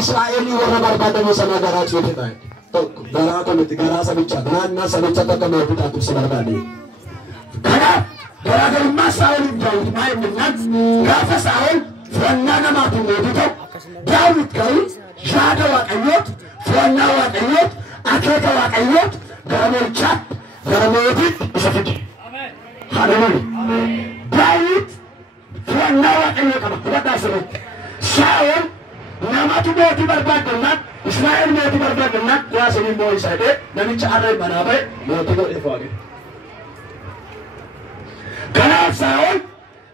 إسرائيل ورا بربادة مسنا غرات وتباي غرات ومتغرا سبيتشا نانا سبيتشا تكمل بتاعت سبربادي غرات ما ساول داود ما يمنات غاف ساول فنانا ما تموتو داود كاي جادا واقيوت فنا واقيوت أكيدا واقيوت غراموتشا غراموتي بسفتي هالموني داود فنا واقيوت كما بدا سبب ساول nama tu mau diberbat dengan Israel mau diberbat dengan ya sini mau Israel nanti cara mana apa mau tu boleh faham kalau Saul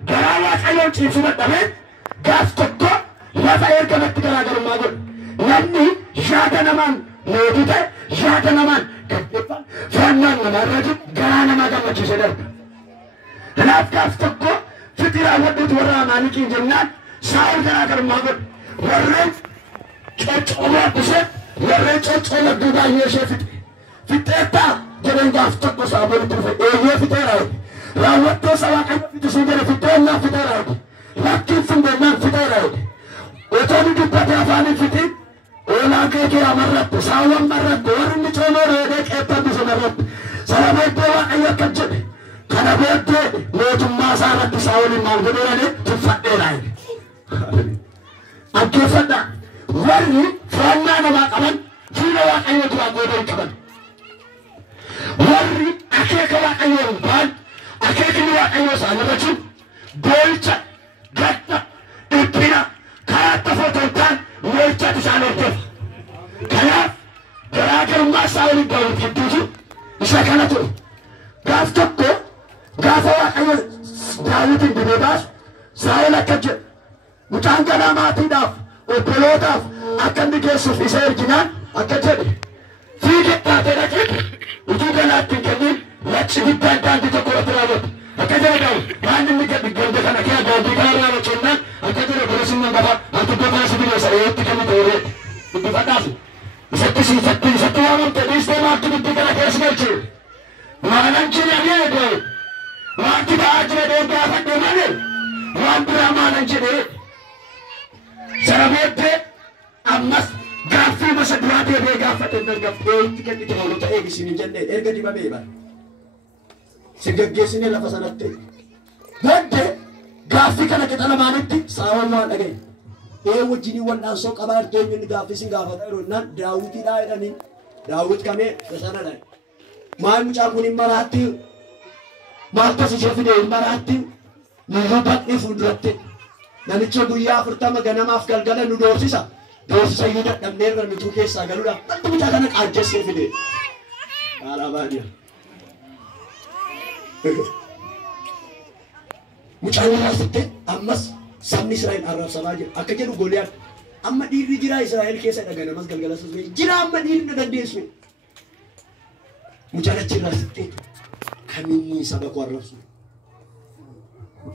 kalau Saul cium dapat gas koko Rafael kena tiga agar magur nanti jada naman mau kita jada naman kedepan Fernand nama raju gara nama kamu cium kenapa gas koko fikir awak itu orang ani kinjenat Saul kena agar magur warren cocola buset warren cocola duda yeshefit fiteta jeren gafta ko sabor tu ye fitera rawat to sawa kan fitu sindere fitena fitera lakin funde man fitera otoni tu pata fani fiti ola ke amarat sawan marat warren ni chono re ke padu samarat salamu dewa ayakaj kana bete motum masarat sawani mangudore tu fatera Aku fada, wari fana nama kaman, fina wakanyo tu agodo kaman. Wari akeka wakanyo ban, akeka ni wakanyo sana bacu, bolcha, gatta, ipina, kata fotontan, bolcha tu sana tef. Kaya, berakhir masa ini gaul kituju, bisa kana tu. Gaf tokko, gaf wakanyo Dawutin dibebas, saya nak kerja. Mutanga nama tidak, pelotaf akan digesuh Israel jinan akan jadi. Tidak ada lagi, ujungnya nanti kini lagi dibantai di toko terawat. Akan jadi, mana ni kita diganti karena kita ganti karena orang Cina akan jadi berusaha mendapat atau berusaha sendiri saya itu kami tahu itu fantasi. Satu orang terlihat waktu itu kita kerja sekali. Mana Cina dia itu, waktu kita ajar dia dapat di mana, waktu mana Cina. Sarabete amas gafi masa dua dia gafat dan gafat tiket itu kalau tak di sini jadi erga di mana ya? Sejak di sini lepas anakte. Nanti gafi karena kita nama nanti sawan mana lagi? Wajini wan asok kabar tu yang gafi sing gafat itu nan Dawud tidak ada ni Dawud kami kesana dah. Mai muncul kuning marati, marta si chef ni marati, muhabat ni fundrat. Nanti coba ya pertama ganam afgal galan nu dorsisa yuda dan nerva nu tuke sagaluda tentu kita akan aja sih video alabannya mucaynya nasibte amas samni Israel Arab sahaja akhirnya nu Goliat amma diri jira Israel kesa daga namas galgala sesuai jira amma diri dan desu mucaynya jira nasibte kami ni sabaku Arab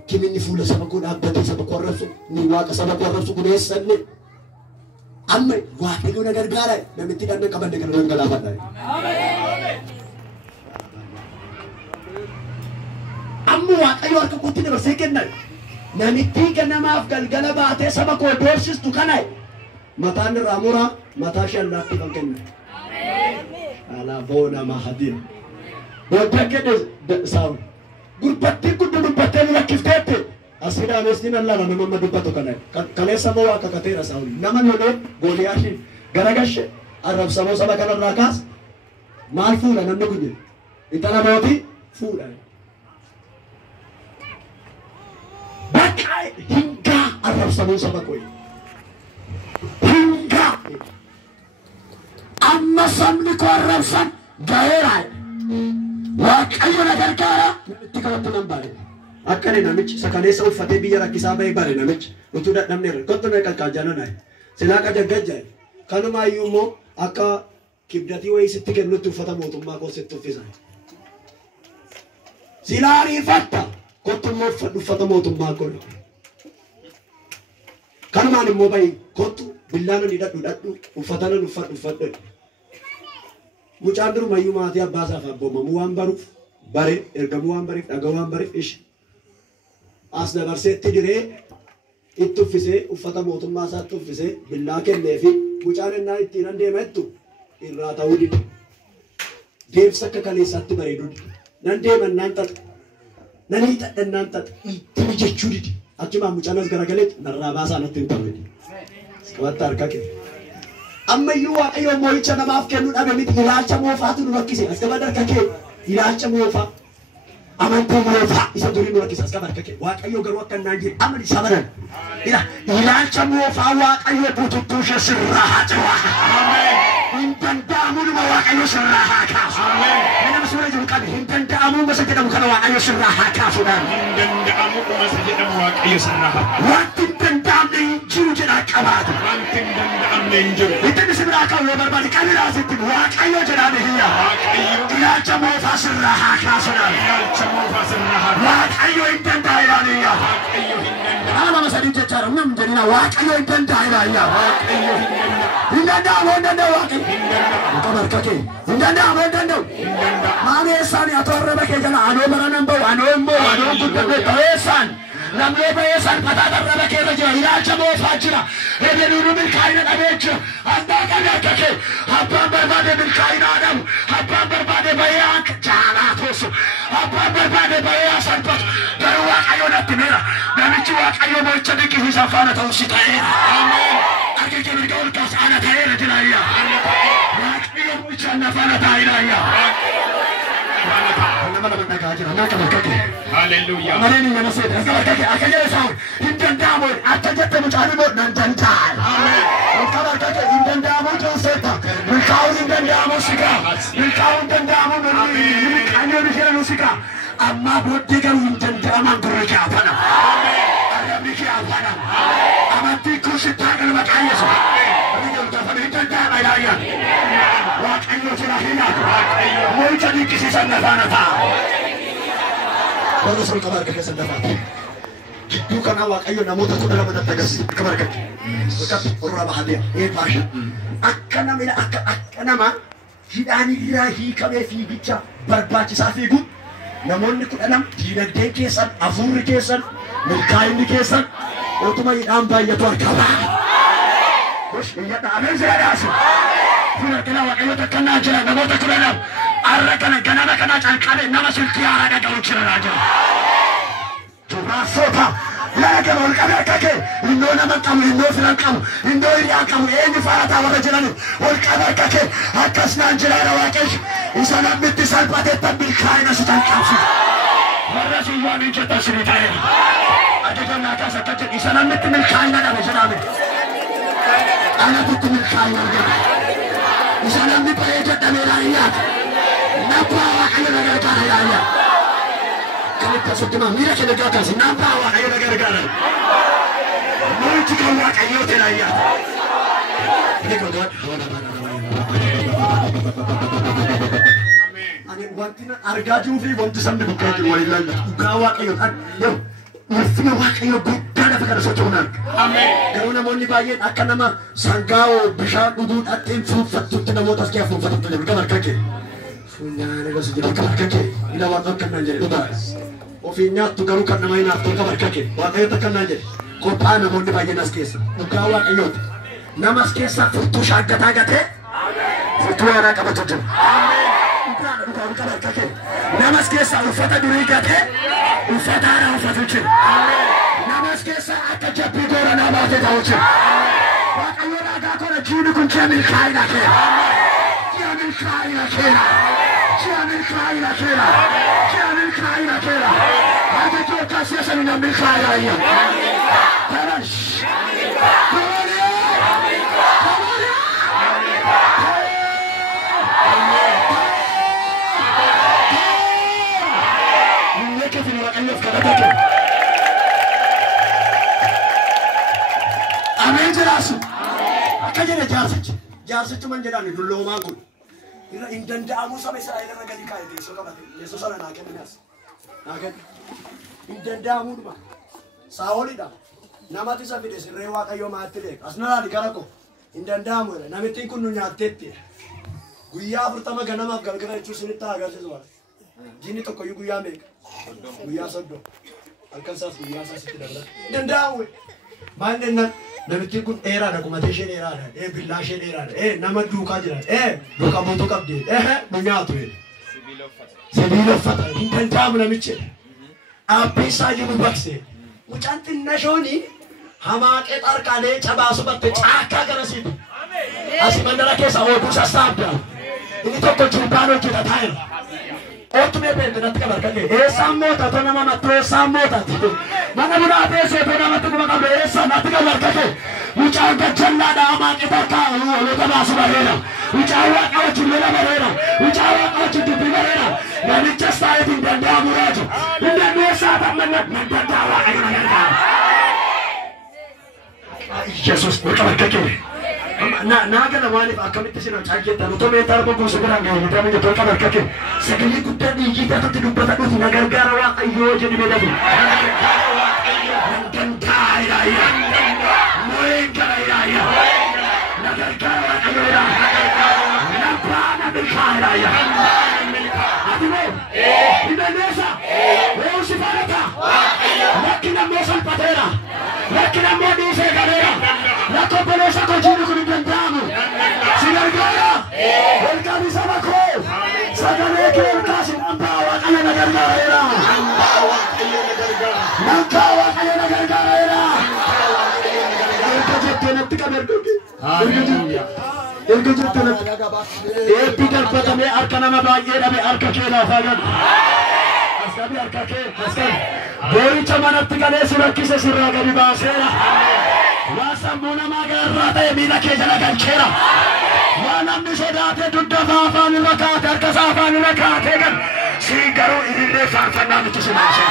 Kimi ni fula sama ko abdati sama ko rasu ni waka sama ko rasu ko nesan ni amma waka ko na gargara na mitikan na kabande kan ng kalaban ay amen amma waka yo ko kuti na second na mitikan na maafgal galaba ate sama ko dorsis tu kanay matan ramura matashan lati kan ken amen ala bona mahadir bodak ke saw Gurpati kudu dupateni na kiftete asira mesina Allah na mama dupato kana kale samo wa kakatera sauli naman yone Goliathi garagashe arab samo sama kana rakas mal fula namne kunye itana moti fula bakai hingga arab samo sama koi hingga amma samni ko arab san gaera Wakayo na gargara tika watu nambari akane namichi sakanesa ufate biyara kisaba ibare namichi utuda namnere koto na kalkajano na silaka jagajja kanuma yumo aka kibdati wa isitti kennu tufata motumma ko settu fisa silari fatta koto mo fata motumma ko kanuma ni mobai koto billana ni dadu ufatana ufatu Mucandru mayu mati abbasa fabbo muwan baruf bare erga muwan barif daga muwan barif ish as da barsetti dire ittufise uffata mootummaa isaa tuffise billaa kenneefi mucaan innaa ittiin andeemettu irraa ta'uu dide. Deemsa akka kaleessaatti bareedu nan deeman naan xaxa nan hiixadhan naan xaxa ittimi jechuu didi achumaan mucaan as garagaleetti narraa baasaa natti hin ta'u didi. Qabatta harka kee. Ammayyuu waaqayyo moo'icha namaaf kennu dhabe miti ilaalcha moofaatu nu rakkise as qabadha harka kee ilaalcha moofaa. Amantii moofaa isa durii nu rakkisa as qabadha harka kee waaqayyo garuu akka naan jedhe amani sabanan ilaalcha moofaa waaqayyo bututtuu ishee sirraa haa cawaa. Hin danda'amu nama waaqayyo sirraa haa kaasu. Nama suura jiru qabe hin danda'amu masa jedhamu kana waaqayyo sirraa haa kaasuudhaan. Hin danda'amu masa jedhamu waaqayyo sirraa haa kaasu. Wanti hin danda'amne hin jiru jedhaa qabaatu. Wanti hin danda'amne hin jiru. Itti sirraa qabu yoo barbaade qabiraa sitti waaqayyo jedhaame hiyya. Ilaalcha moofaa sirraa haa kaasuudhaan. Ilaalcha moofaa sirraa haa kaasu. Waaqayyo hin danda'a ilaaliya. Waaqayyo hin danda'a. Nama sadii jechaadha nam jedhina waaqayyo hin danda'a ilaaliya. Waaqayyo hin danda'a. Hin danda'amu hin danda'a waaqayyo. Kabarkake indanda amondando mame sani atorre bake jana ano maranan bo ano mo ano kutbe tawesan namle bayesan patata rabake raja ilacha mo fajira ebe nuru bil kaina dabecho anda kana kake habba barbade bil kaina adam habba barbade bayak jana tosu habba barbade bayak sarpat darwa ayona timera namichi wa ayo mo chadiki hisafana tawsitae amen akike bil gaul kas ana taera dilaya Hallelujah. Hallelujah. Baru suruh kabar ke sendapat. Bukan awak ayo namun takut dalam benak tegas kabar ke. Bekat orang bahagia. Pasha. Akan nama hidani rahi kami figicha berbaca safigu. Namun ikut dalam tidak dekesan, afur dekesan, milkain dekesan. Otoma idam bayar tuar kabar. Bos ini tak ada zerasi. Punya kenapa ayo takkan aja namun takut dalam. Arrakana ganana kana chankale namasul tiara da gauchira raja Tubasota laga bol kabakake indo namakamu indo filankamu indo iriakamu eni farata warajirani ol kabakake akasna anjira rawakesh isana bitti salpate tabil khaina sitankafu warasi wani jeta siritae adagana kasa kate isana bitti mil khaina da bejanabe ana bitti mil khaina da isana bitti jeta melaiya Nampawa ayo negara-negara ya. Kalau pasuk cuma mira ke negara kasih nampawa ayo negara-negara. Mau jika awak ayo teraya. Ini kau God. Amin. Wantina arga jufi wanti sambil buka itu walilah. Ukawak ayo kan. Yo. Mestinya awak ayo buka ada perkara soconan. Amin. Kalau nama ni bayi akan nama sanggau bisa duduk atin fufat tu tidak mau taskia fufat tu jadi kamar kaki. Punya negara sejauh kamar kaki, ila waktu kan nanti ubas. Ofinya tu karu kan nama ina tu kamar kaki, waktu itu kan nanti. Kota nama ni bagian naskes, ukawa ayot. Nama skes tu syagat agate, tu anak apa tu? Ukawa ukawa kamar kaki. Nama skes ufata duri gate, ufata ara ufata tu. Nama skes akan jadi orang nama tu tahu tu. Waktu itu ada kau nak jiru kunci ambil kain lagi. Ambil kain lagi. Jangan kaya kira, jangan kaya kira. Ada tu kasih saya ambil kaya ya. Terus, Amin jelas. Akhirnya jasa cuma jalan itu lomang ku. Ira indanda amu sampai saya ira gadi kai Yesus kabar Yesus sana naken nas naken indanda amu duma saoli da namati sa vides rewa kayo matire asnala di karako indanda amu namiti kunu nyatetti guya pertama ganama galgara itu sinita agar sesuatu jini to koyu guya mek guya soddo alkansas guya sa siti dara indanda amu Maannan namichi kun dheeraadha kumatee ishee dheeraadha billaa ishee dheeraadha nama duukaa jira duukaa mootuu qabdi nu nyaatu sibiila uffata hin danda'amu namichi dhaabbii isaa jiru bakse mucaan xinnashooni hamaaqee xarqaalee cabaasu batte caakkaa garasiiti asii mandara keessa ooduu sassaabda inni tokko juubbaan hojjeta taa'eera otume bende natika barkake esa mota tona mama tosa mota mana buna pese tona mama tukuma kabe esa natika barkake uchaga janna da ama kitaka lo kama subarena uchawa ka chulera barena uchawa ka chutu barena nani chasta eti ndanda murajo nda nesa tamana ndanda wa Jesus barkake na gana wani akamiti sino chaketa lutome tarbo kusugara ngani tame toka barkake sagali kutani kita tatu dubata tu nagargara wa ayo jeni medadu ngantai ya moengai ya nagargara ayo napana bilkhara ya adimo indonesia usifarata lakina mosal patera lakina modi se gadera la copolosa continua con il piantano si gargara il camisa bako sagale che il caso nampawa kaya na gargara era nampawa kaya na gargara era il kajetto natika berdoki il kajetto natika epical patame arkana ma baay'ee dhabe arka keela fagan askabi arka ke askar boricha manatti galee sirakkise sirraa gadi baaseera Wasamuna magarrata yamina kejala galchera wanamni sodate dudda faafaan rakate harka saafaan rakate gan si garuu ilillee faarfannaa nuti simaashe